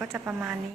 ก็จะประมาณนี้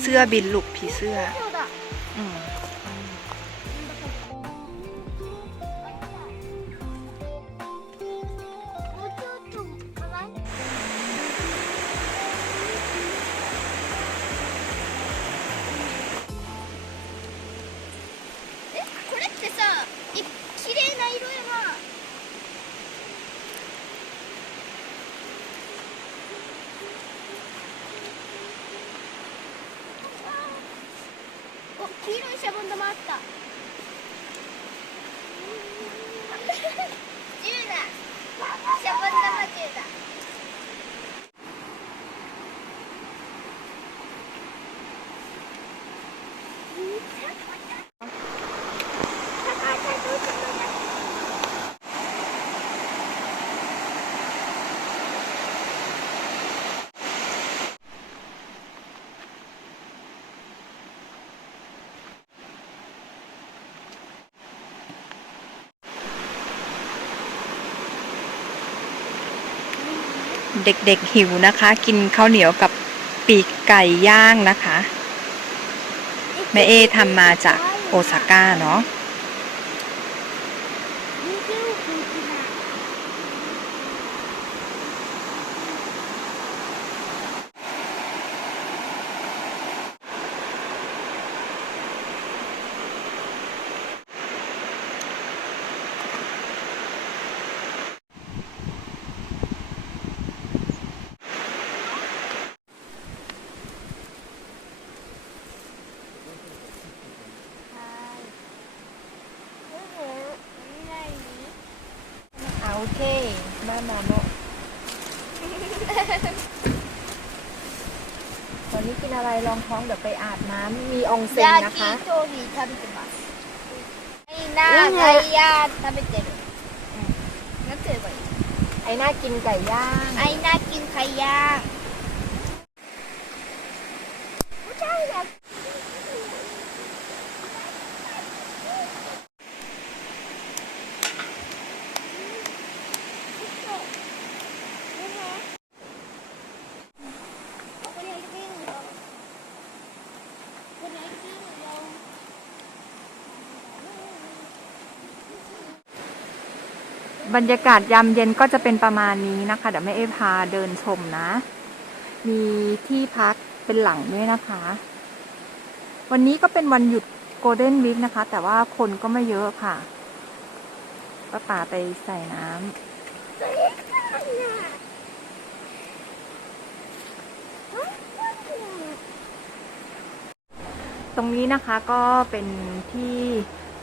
เสื้อบินลูกผีเสื้อ เด็กๆหิวนะคะ กินข้าวเหนียวกับปีกไก่ย่างนะคะ แม่เอทำมาจากโอซาก้าเนาะ บ้านมาโมวันนี้กินอะไรลองท้องเดี๋ยวไปอาบน้ำมีองเซ็นนะคะ 焼き鳥食べてますいいなガイヤー食べてるなんて言えばいい ไอ้น่ากินไก่ย่าง アイナキンカイヤー บรรยากาศยามเย็นก็จะเป็นประมาณนี้นะคะ เดี๋ยวแม่เอพาเดินชมนะ มีที่พักเป็นหลังด้วยนะคะ วันนี้ก็เป็นวันหยุดโกลเด้นวีคนะคะ แต่ว่าคนก็ไม่เยอะค่ะป้าป่าไปใส่น้ำตรงนี้นะคะก็เป็นที่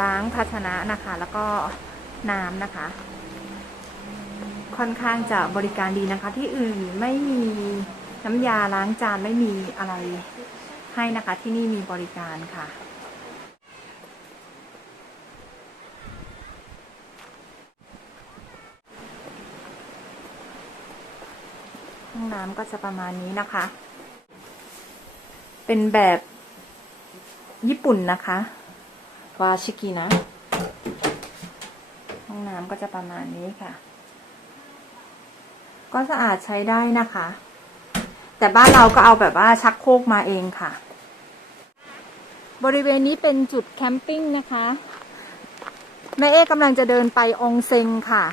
ล้างภาชนะนะคะ แล้วก็น้ำนะคะ ค่อนข้างจะบริการดีนะคะ ที่อื่นไม่มีน้ำยาล้างจานไม่มีอะไรให้นะคะ ที่นี่มีบริการค่ะ ห้องน้ำก็จะประมาณนี้นะคะ เป็นแบบญี่ปุ่นนะคะวาชิกินะ ห้องน้ำก็จะประมาณนี้ค่ะ ก็สะอาดใช้ได้นะคะ แต่บ้านเราก็เอาแบบว่าชักโครกมาเองค่ะ บริเวณนี้เป็นจุดแคมปิ้งนะคะแม่เอ๊กำลังจะเดินไปองเซงค่ะ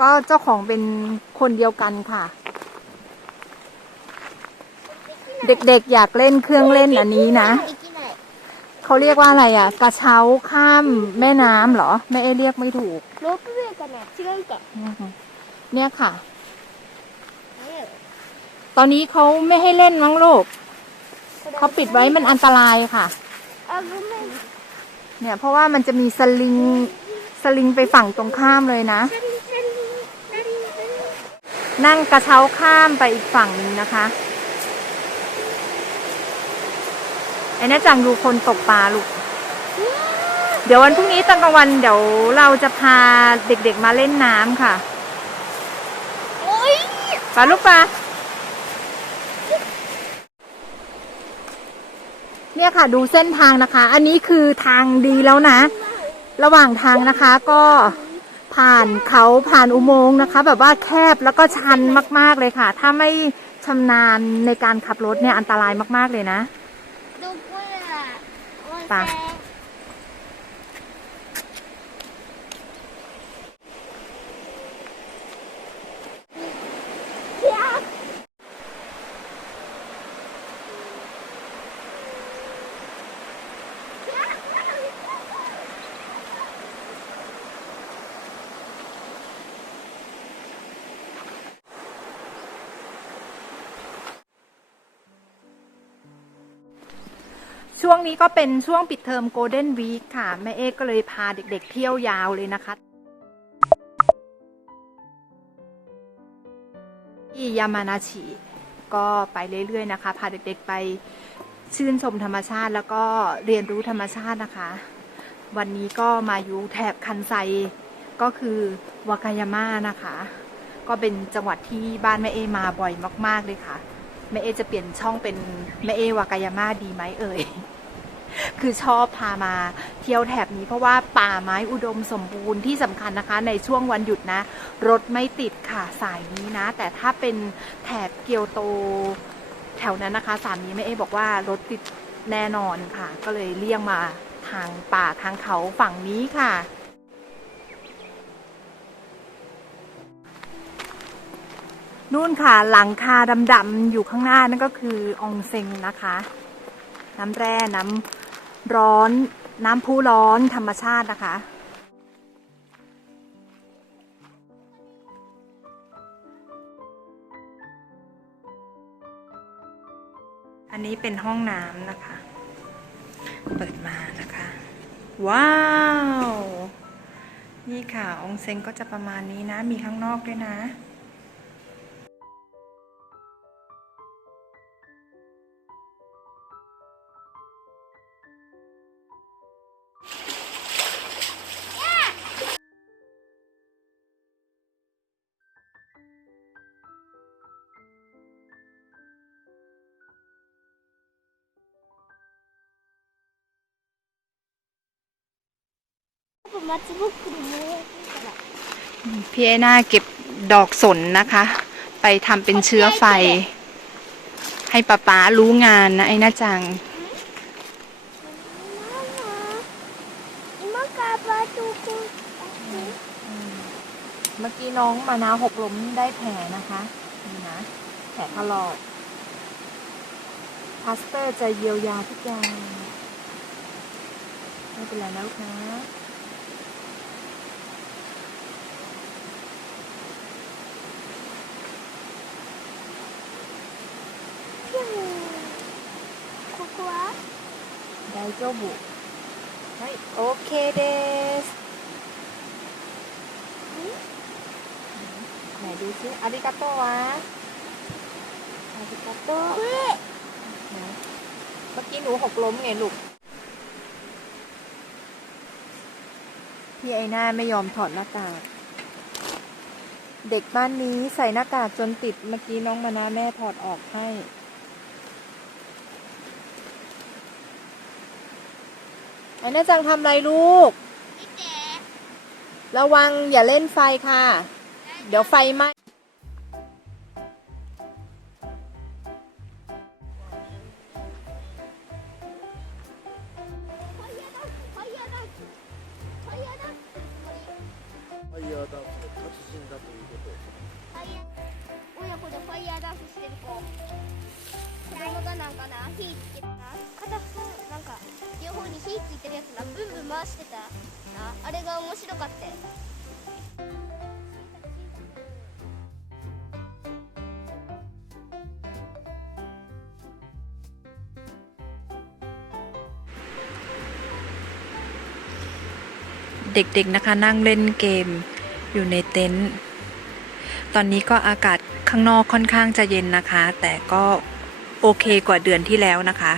ก็เจ้าของเป็นคนเดียวกันค่ะ เด็กๆอยากเล่นเครื่องเล่นอันนี้นะเขาเรียกว่าอะไรอะ กระเช้าข้ามแม่น้ำเหรอ แม่เอ๊เรียกไม่ถูก เนี่ยค่ะ ตอนนี้เขาไม่ให้เล่นมั้งลูกเขาปิดไว้มันอันตรายค่ะ เนี่ย เพราะว่ามันจะมีสลิง สลิงไปฝั่งตรงข้ามเลยนะ นั่งกระเช้าข้ามไปอีกฝั่งนึงนะคะไอ้น่าจังดูคนตกปลาลูก เดี๋ยววันพรุ่งนี้ตอนกลางวันเดี๋ยวเราจะพาเด็กๆมาเล่นน้ำค่ะปลาลูกปลา เนี่ยค่ะดูเส้นทางนะคะ อันนี้คือทางดีแล้วนะ ระหว่างทางนะคะก็ผ่านเขาผ่านอุโมงค์นะคะ แบบว่าแคบแล้วก็ชันมาก ๆเลยค่ะ ถ้าไม่ชำนาญในการขับรถเนี่ยอันตรายมาก ๆเลยนะดูกล้วยอะปะ ช่วงนี้ก็เป็นช่วงปิดเทอมโกลเด้นวีคค่ะ แม่เอกก็เลยพาเด็กๆเที่ยวยาวเลยนะคะที่ยามานาชิก็ไปเรื่อยๆนะคะ พาเด็กๆไปชื่นชมธรรมชาติแล้วก็เรียนรู้ธรรมชาตินะคะ วันนี้ก็มาอยู่แถบคันไซก็คือวากายาม่านะคะ ก็เป็นจังหวัดที่บ้านแม่เอมาบ่อยมาก ๆเลยค่ะ แม่เอจะเปลี่ยนช่องเป็นแม่เอวากายาม่าดีไหมเอ่ย คือชอบพามาเที่ยวแถบนี้เพราะว่าป่าไม้อุดมสมบูรณ์ที่สำคัญนะคะ ในช่วงวันหยุดนะ รถไม่ติดค่ะสายนี้นะ แต่ถ้าเป็นแถบเกียวโตแถวนั้นนะคะ สามีแม่เอบอกว่ารถติดแน่นอนค่ะ ก็เลยเลี่ยงมาทางป่าทางเขาฝั่งนี้ค่ะ นู่นค่ะหลังคาดำๆอยู่ข้างหน้านั่นก็คือองเซ็งนะคะ น้ำแร่น้ำร้อน น้ำพุร้อนธรรมชาตินะคะอันนี้เป็นห้องน้ำนะคะ เปิดมานะคะ ว้าว นี่ค่ะ องเซ็งก็จะประมาณนี้นะ มีข้างนอกด้วยนะ พี่ไอหน้าเก็บดอกสนนะคะ ไปทำเป็นเชื้อไฟ ให้ป้าป๋ารู้งานนะไอ้น้าจัง เมื่อกี้น้องมานาหกล้มได้แผลนะคะนี่นะแผลตลอดพาสเตอร์จะเยียวยาทุกอย่างไม่เป็นไรแล้วนะ 大丈夫はい OK ですไหนดูซิอาริกาโตวะอาริกาโต これ เมื่อกี้หนูหกล้มไงลูก พี่ไอหน้าไม่ยอมถอดหน้ากาก เด็กบ้านนี้ใส่หน้ากากจนติด เมื่อกี้น้องมานาแม่ถอดออกให้ อนน่าจังทำอะไรลูก ระวังอย่าเล่นไฟค่ะ เดี๋ยวไฟไหม้ファイヤー。ファイヤー親子でファイヤーダンスしてる子子供がなんかな火つけてな片方なんか両方に火ついてるやつなブンブン回してたなあれが面白かったよ เด็กๆนะคะนั่งเล่นเกมอยู่ในเต็นท์ตอนนี้ก็อากาศ ข้างนอกค่อนข้างจะเย็นนะคะ แต่ก็โอเคกว่าเดือนที่แล้วนะคะ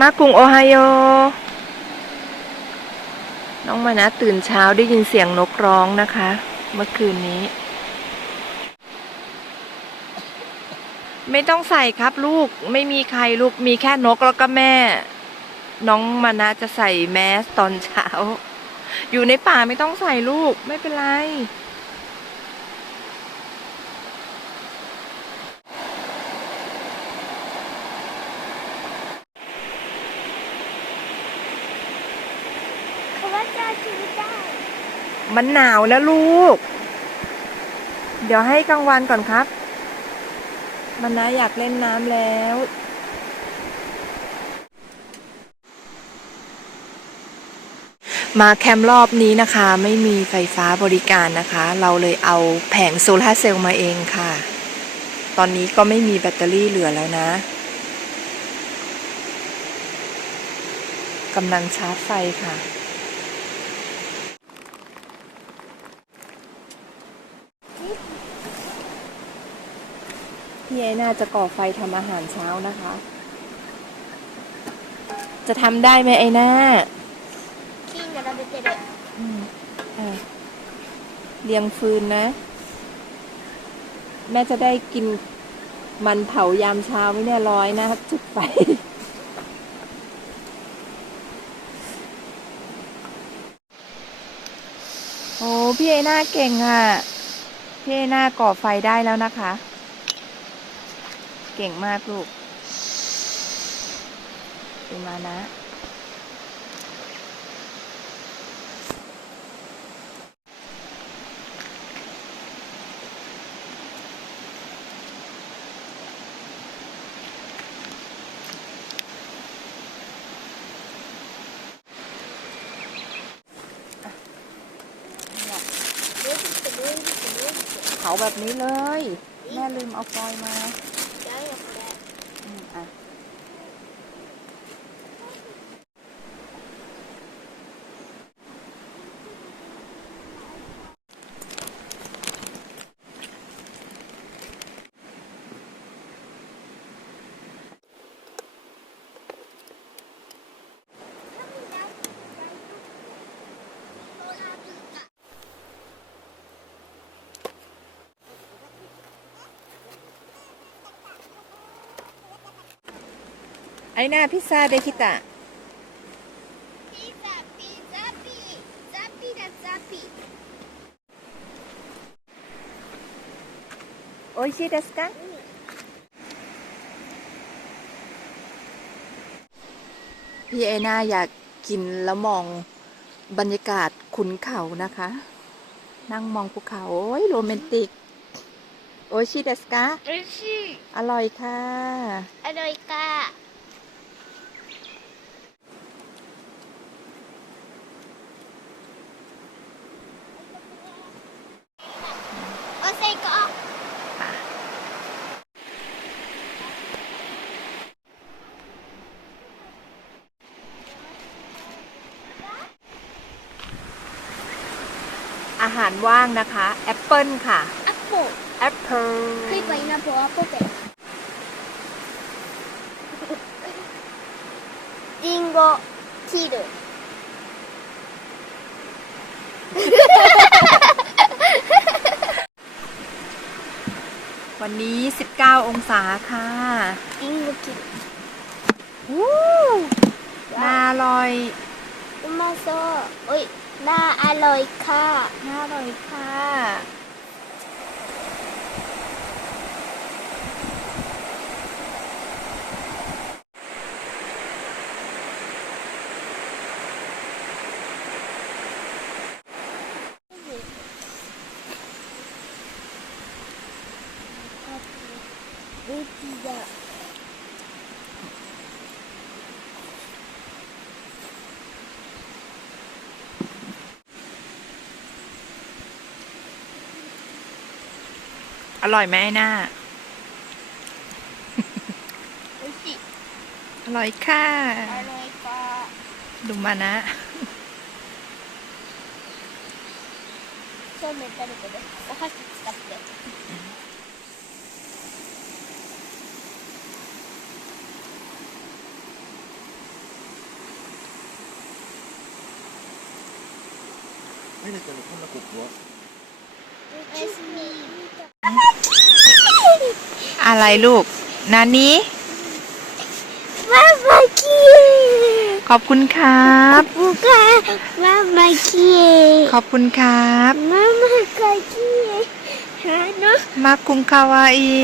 มากรุงโอไฮโอ น้องมานะตื่นเช้าได้ยินเสียงนกร้องนะคะ เมื่อคืนนี้ ไม่ต้องใส่ครับลูกไม่มีใครลูกมีแค่นกแล้วก็แม่ น้องมานะจะใส่แมสตอนเช้า อยู่ในป่าไม่ต้องใส่ลูกไม่เป็นไรมันหนาวนะลูก เดี๋ยวให้กลางวันก่อนครับ มันนะอยากเล่นน้ำแล้ว มาแคมป์รอบนี้นะคะ ไม่มีไฟฟ้าบริการนะคะ เราเลยเอาแผงโซลาร์เซลล์มาเองค่ะ ตอนนี้ก็ไม่มีแบตเตอรี่เหลือแล้วนะกำลังชาร์จไฟค่ะ พี่เอน่าจะก่อไฟทำอาหารเช้านะคะ จะทำได้ไหมไอ้น่า 金並べてる อืมอ่ะเรียงฟืนนะ แม่จะได้กินมันเผายามเช้าไหมเนี่ยร้อยนะครับ จุดไฟ โอ้พี่เอน่าเก่งอ่ะ พี่เอน่าก่อไฟได้แล้วนะคะ เก่งมากลูกดูมานะเขาแบบนี้เลย แม่ลืมเอาฟอยมา Aina pizza de kita. Pizza, pizza, pizza, าพี่เอนาอยากกินแล้วมองบรรยากาศขุนเขานะคะ นั่งมองภูเขาโอ้ยโรแมนติก โอชิเดสกะโอร่อยค่ะ อร่อยค่ะ ว่างนะคะแอปเปิลค่ะ アッポ แอปเปิล クイパイナポアポテリンゴ切る วันนี้ 19 องศาค่ะ リンゴ切る วู้น่าอร่อย うまそうおい น่าอร่อยค่ะ น่าอร่อยค่ะวิทยะ อร่อยไหมไอ้หน้า おいしい อร่อยค่ะ アロイか ดูมานะ そうめん食べてねお箸使ってメネコにこんなコップはおやすみ อะไรลูก นานี้บาบาคีขอบคุณครับบุกาบาบาคีขอบคุณครับมามาคาคิฮะเนาะมาคุงคาวาอี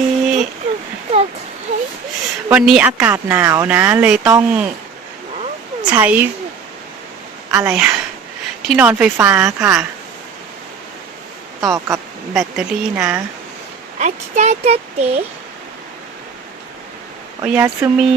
วันนี้อากาศหนาวนะ เลยต้องใช้อะไรที่นอนไฟฟ้าค่ะ ต่อกับแบตเตอรี่นะあちら取っตโอยาสึมี